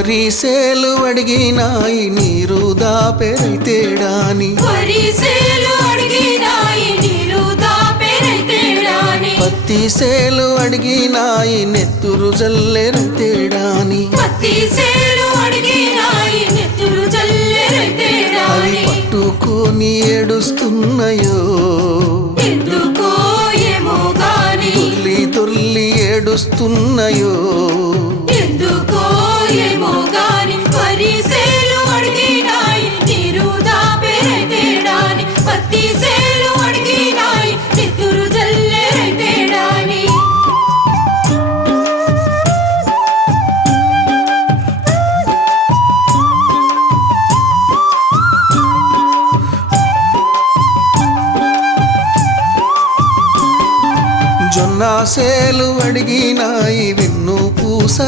వరిసేలు అడిగినాయి నీరు దాపెరైతేడాని పత్తి సేలు అడిగినాయి నెత్తురు జల్లెరైతేడాని అవి పట్టుకొని ఏడుస్తున్నాయో తుల్లి తుల్లి ఏడుస్తున్నాయో జొన్న సేలు అడిగినాయి వెన్ను పూస